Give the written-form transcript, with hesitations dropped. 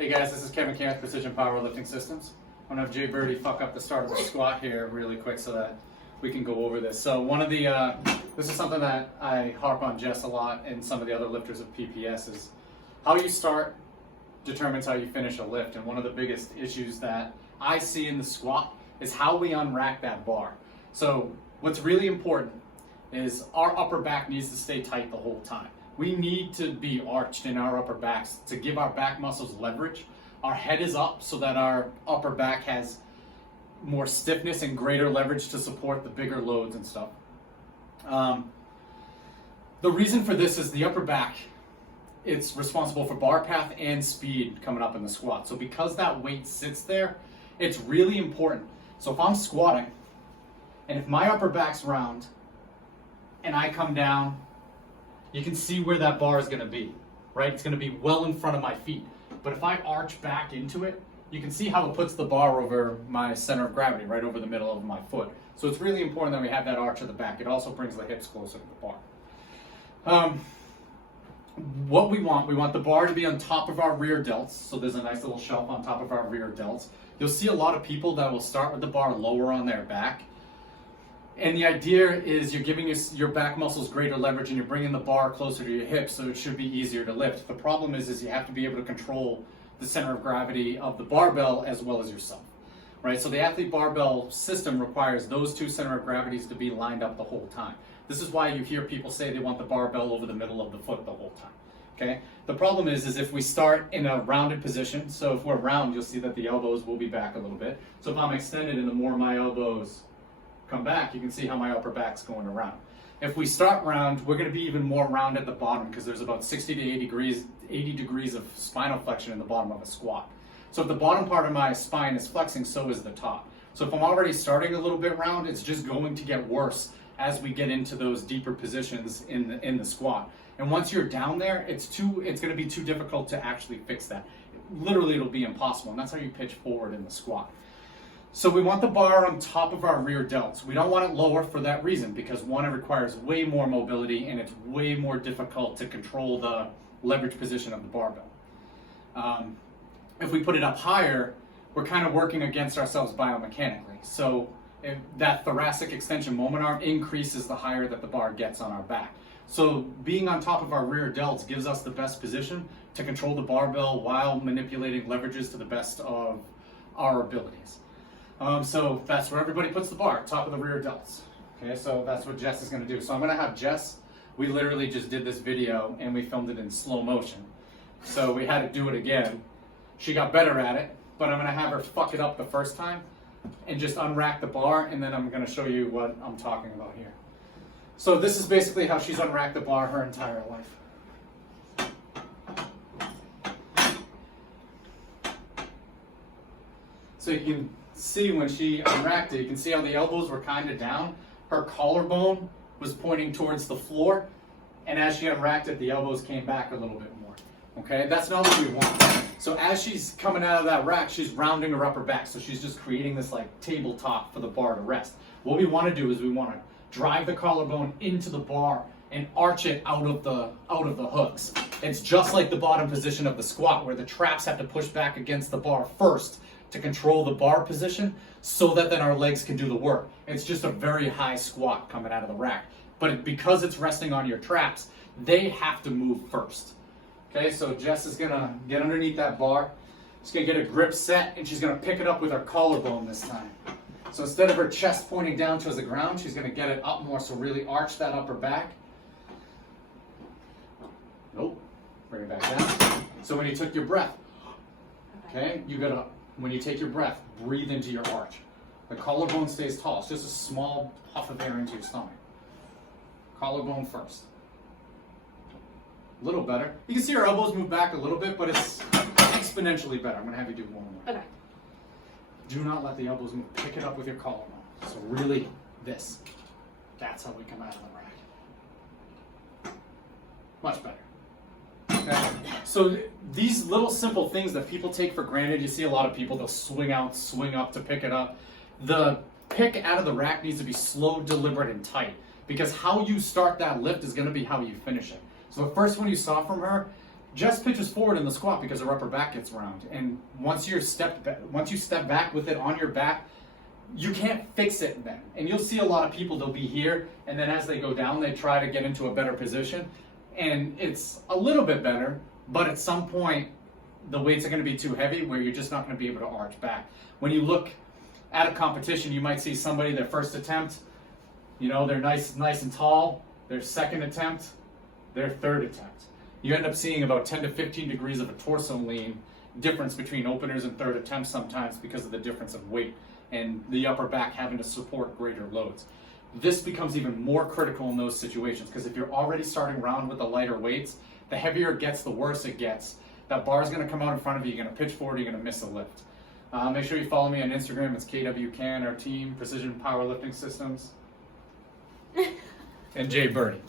Hey guys, this is Kevin Karen with Precision Powerlifting Systems. I'm gonna have Jay Birdie fuck up the start of the squat here really quick so that we can go over this. So this is something that I harp on Jess a lot and some of the other lifters of PPS is how you start determines how you finish a lift. And one of the biggest issues that I see in the squat is how we unrack that bar. So what's really important is our upper back needs to stay tight the whole time. We need to be arched in our upper backs to give our back muscles leverage. Our head is up so that our upper back has more stiffness and greater leverage to support the bigger loads and stuff. The reason for this is the upper back, it's responsible for bar path and speed coming up in the squat. So because that weight sits there, it's really important. So if I'm squatting and if my upper back's round and I come down, you can see where that bar is going to be, right? It's going to be well in front of my feet. But if I arch back into it, you can see how it puts the bar over my center of gravity, right over the middle of my foot. So it's really important that we have that arch at the back. It also brings the hips closer to the bar. What we want the bar to be on top of our rear delts. So there's a nice little shelf on top of our rear delts. You'll see a lot of people that will start with the bar lower on their back. And the idea is you're giving your back muscles greater leverage and you're bringing the bar closer to your hips, so it should be easier to lift. The problem is you have to be able to control the center of gravity of the barbell as well as yourself, right? So the athlete barbell system requires those two center of gravities to be lined up the whole time. This is why you hear people say they want the barbell over the middle of the foot the whole time, okay? The problem is if we start in a rounded position, so if we're round, you'll see that the elbows will be back a little bit. So if I'm extended and the more my elbows come back, you can see how my upper back's going around. If we start round, we're going to be even more round at the bottom because there's about 60 to 80 degrees of spinal flexion in the bottom of a squat. So if the bottom part of my spine is flexing, so is the top. So if I'm already starting a little bit round, it's just going to get worse as we get into those deeper positions in the squat. And once you're down there, it's going to be too difficult to actually fix that. Literally, it'll be impossible, and that's how you pitch forward in the squat. So we want the bar on top of our rear delts. We don't want it lower for that reason because one, it requires way more mobility and it's way more difficult to control the leverage position of the barbell. If we put it up higher, we're kind of working against ourselves biomechanically. So if that thoracic extension moment arm increases the higher that the bar gets on our back. So being on top of our rear delts gives us the best position to control the barbell while manipulating leverages to the best of our abilities. So that's where everybody puts the bar, top of the rear delts. Okay, so that's what Jess is going to do. So I'm going to have Jess, we literally just did this video and we filmed it in slow motion. So we had to do it again. She got better at it, but I'm going to have her fuck it up the first time and just unrack the bar, and then I'm going to show you what I'm talking about here. So this is basically how she's unracked the bar her entire life. So you can see when she unracked it, you can see how the elbows were kind of down. Her collarbone was pointing towards the floor, and as she unracked it, the elbows came back a little bit more. Okay, that's not what we want. So as she's coming out of that rack, she's rounding her upper back, so she's just creating this like tabletop for the bar to rest. What we want to do is we want to drive the collarbone into the bar and arch it out of the hooks. It's just like the bottom position of the squat where the traps have to push back against the bar first to control the bar position so that then our legs can do the work. It's just a very high squat coming out of the rack. But because it's resting on your traps, they have to move first. Okay, so Jess is gonna get underneath that bar. She's gonna get a grip set and she's gonna pick it up with her collarbone this time. So instead of her chest pointing down towards the ground, she's gonna get it up more, so really arch that upper back. Nope, bring it back down. So when you took your breath, okay, when you take your breath, breathe into your arch. The collarbone stays tall. It's just a small puff of air into your stomach. Collarbone first. A little better. You can see our elbows move back a little bit, but it's exponentially better. I'm going to have you do one more. Okay. Do not let the elbows move. Pick it up with your collarbone. So really, this. That's how we come out of the rack. Much better. Okay. So these little simple things that people take for granted, you see a lot of people, they'll swing out, swing up to pick it up. The pick out of the rack needs to be slow, deliberate, and tight because how you start that lift is going to be how you finish it. So the first one you saw from her, just pitches forward in the squat because their upper back gets round. And once you step back with it on your back, you can't fix it then. And you'll see a lot of people, they'll be here, and then as they go down, they try to get into a better position. And it's a little bit better, but at some point, the weights are going to be too heavy where you're just not going to be able to arch back. When you look at a competition, you might see somebody, their first attempt, they're nice and tall. Their second attempt, their third attempt. You end up seeing about 10 to 15 degrees of a torso lean difference between openers and third attempts sometimes because of the difference of weight and the upper back having to support greater loads. This becomes even more critical in those situations because if you're already starting round with the lighter weights, the heavier it gets, the worse it gets. That bar is going to come out in front of you, you're going to pitch forward, you're going to miss a lift. Make sure you follow me on Instagram, it's KWCan, our team, Precision Powerlifting Systems. And Jay Birdie.